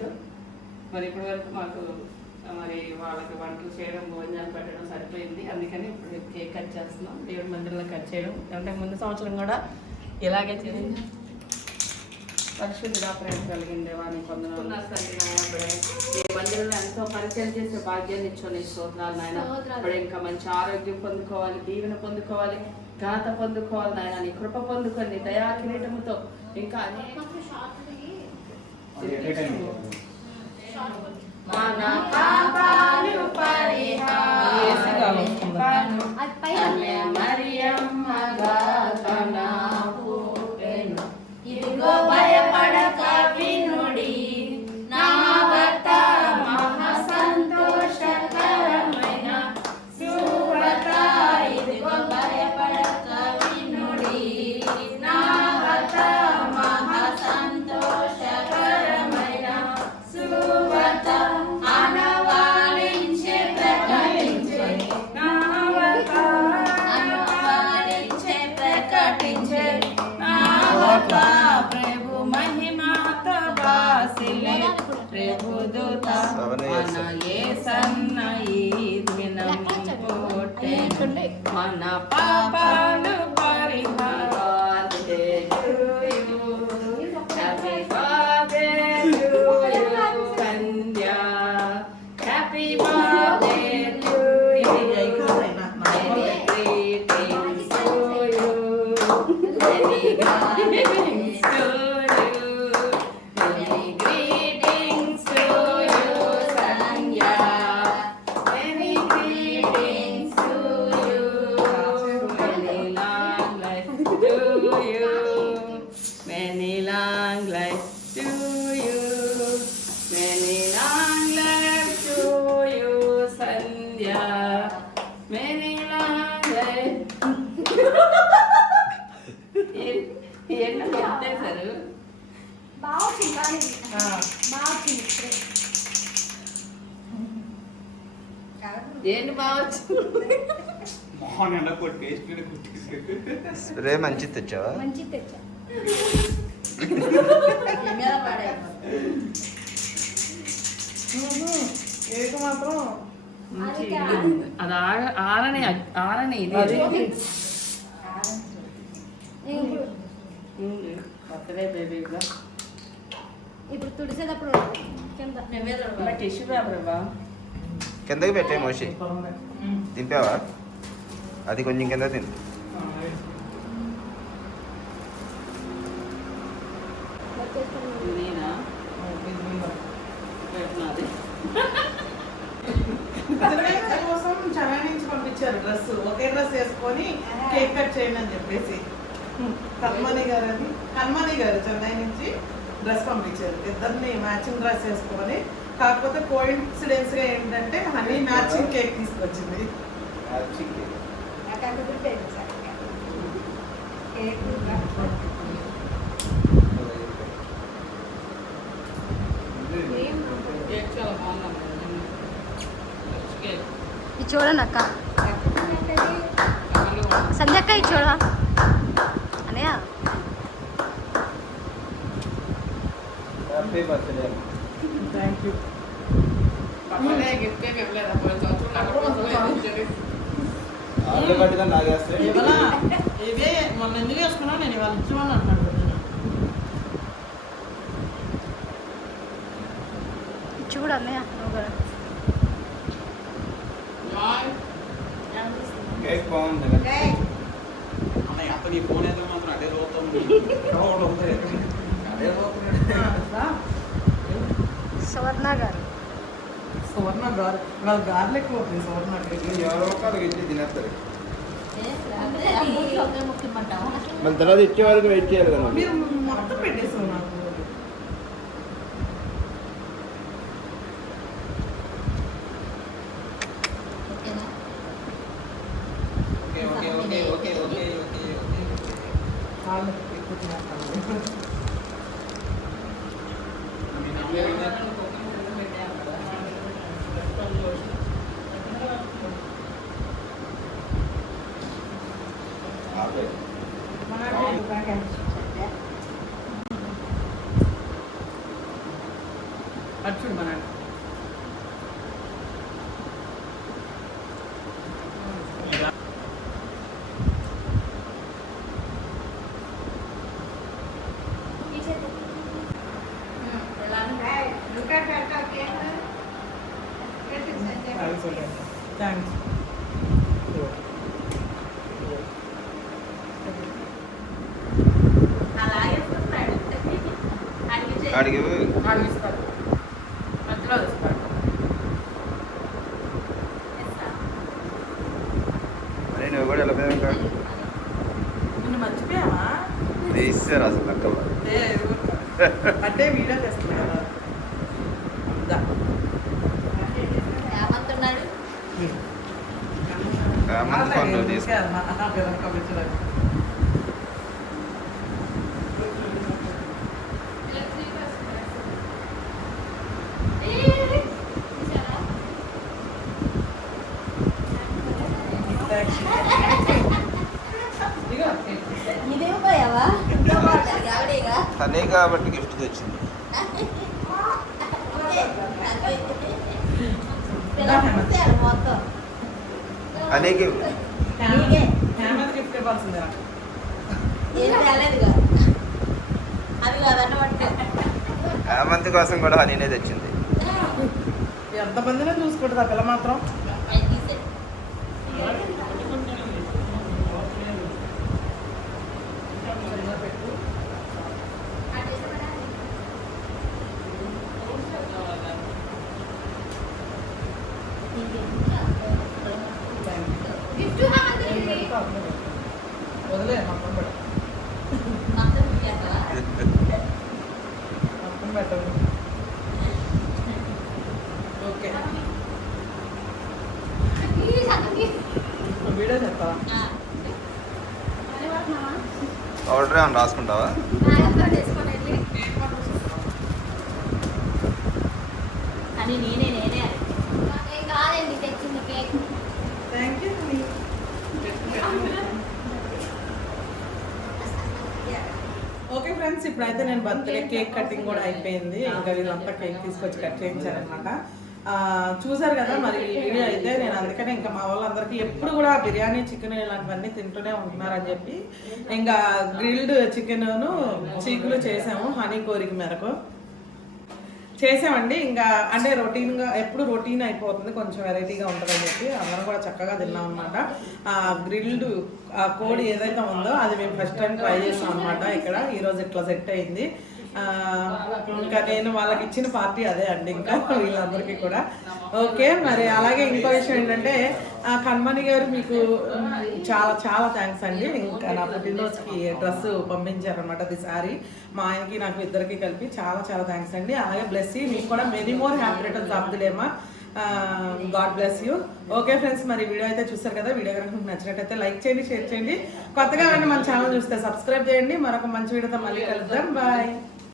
Years మరి ఇప్పటి వరకు మాకు మరి వాళ్ళకి వంటలు చేయడం భోజనాలు పెట్టడం సరిపోయింది. అందుకని ఇప్పుడు కేక్ కట్ చేస్తున్నాం. దేవుడి మందిరంలో కట్ చేయడం. అంటే ముందు సంవత్సరం కూడా ఇలాగే చేసింది పరిశుద్ధిగా ప్రేమ కలిగింది వారిని ఇప్పుడే. ఈ మందిరంలో ఎంతో పరిచయం చేసే భాగ్యాన్ని ఇచ్చాను నీ స్తోత్రాలు నాయన. ఇప్పుడు ఇంకా మంచి ఆరోగ్యం పొందుకోవాలి దీవెన పొందుకోవాలి ఘనత పొందుకోవాలి నాయన. నీ కృప పొందుకొని దయా కిరీటముతో ఇంకా అనేక మన పాపాలు పరిహారింపను Oh, స్ప్రే మంచి తెచ్చావా? మంచి తెచ్చా అది ఆర- ఆరని ఆరని ఇది. ఇప్పుడు తుడిసేటప్పుడు కింద. టిష్యూ పేపర్ ఇవ్వా? కిందకి పెట్టే మోషి? దింపావా? అది కొంచెం కింద తిను. పంపించారు డ్రెస్ ఒకే డ్రెస్ వేసుకొని కేక్ కట్ చేయండి అని చెప్పేసి కల్మణి గారు అని కల్మణి గారు చెన్నై నుంచి డ్రెస్ పంపించారు. ఇద్దరిని మ్యాచింగ్ డ్రెస్ వేసుకొని కాకపోతే కోయిన్సిడెన్స్గా ఏంటంటే హనీ మ్యాచింగ్ కేక్ తీసుకొచ్చింది. ఇది చూడండి అక్క. సంధ్యక్క ఇది చూడ Anaya happy birthday thank you ఇవే మొన్న ఎందుకు వేసుకున్నా నేను ఇవాళ ఇచ్చేవాళ్ళు అంటున్నాడు ఇది చూడు అన్నయ్య కూడా కేక్ బాగుంది అన్నయ్య అతని ఫోన్ అయితే మాత్రం అదే రోతం అదే రోతున్నాడు సువర్ణ గారు సువర్ణ గారు వాళ్ళు గార్లు ఎక్కువ సువర్ణ ఎవరో ఒకరికి ఇచ్చి తినేస్తారు. మన తర్వాత ఇచ్చే వరకు వెయిట్ చేయాలి కదా మీరు. మొత్తం పెట్టేసావు నాకు okay okay okay okay okay okay okay కాళ్ళు ఎక్కువ తినేస్తాను ఆపే. అటు చూడు మన థ్యాంక్స్ మధ్యలో ఇస్తారు. అరే నువ్వు కూడా నిన్ను మర్చిపోయావా? అసలు. అంటే వీడియో చేస్తున్నా ఇంకా బాగుంటుంది ఆవిడేగా తనే కాబట్టి గిఫ్ట్ తెచ్చింది. అనేకి హేమంత్ కోసం కూడా హనీనే తెచ్చింది. ఎంతమందినే చూసుకుంటుంది ఆ పిల్ల మాత్రం? వదిలే మొత్తం పెట్టు. మొత్తం పెట్టండి ఓకే. వీడియో చెప్తావా ఆర్డర్ ఏమైనా రాసుకుంటావా? అని నేనే నేనే కాదండి తెచ్చింది cake thank you okay friends ఇప్పుడైతే నేను బర్త్డే కేక్ కటింగ్ కూడా అయిపోయింది. ఇంకా వీళ్ళంతా కేక్ తీసుకొచ్చి కట్ చేయించారనమాట చూసారు కదా మరి ఈ వీడియో అయితే నేను అందుకనే ఇంకా మా వాళ్ళందరికీ ఎప్పుడు కూడా బిర్యానీ చికెన్ ఇలాంటివన్నీ తింటూనే ఉంటున్నారని చెప్పి ఇంకా గ్రిల్డ్ చికెన్ చీకులు చేసాము హనీ కోరిక మేరకు. చేసామండి. ఇంకా అంటే రొటీన్గా ఎప్పుడు రొటీన్ అయిపోతుంది. కొంచెం వెరైటీగా ఉంటుందని చెప్పి అందరం కూడా చక్కగా తిన్నాం అనమాట ఆ గ్రిల్డ్ ఆ కోడి ఏదైతే ఉందో అది మేము ఫస్ట్ టైం ట్రై చేసాం అనమాట ఇక్కడ ఈరోజు ఇట్లా సెట్ అయింది. ఇంకా నేను వాళ్ళకి ఇచ్చిన పార్టీ అదే అండి ఇంకా వీళ్ళందరికీ కూడా. ఓకే మరి అలాగే ఇంకో విషయం ఏంటంటే ఆ కన్మణి గారు మీకు చాలా చాలా థ్యాంక్స్ అండి. ఇంకా నా పుట్టినరోజుకి డ్రెస్ పంపించారనమాట అది సారీ మా ఆయనకి నాకు ఇద్దరికి కలిపి చాలా చాలా థ్యాంక్స్ అండి. అలాగే బ్లెస్ మీకు కూడా many more happy returns of the god bless you okay friends మరి వీడియో అయితే చూస్తారు కదా వీడియో కనుక మీకు నచ్చినట్టయితే లైక్ చేయండి షేర్ చేయండి. కొత్తగా మన ఛానల్ చూస్తే సబ్స్క్రైబ్ చేయండి. మరొక మంచి వీడియోతో మళ్ళీ కలుద్దాం. బాయ్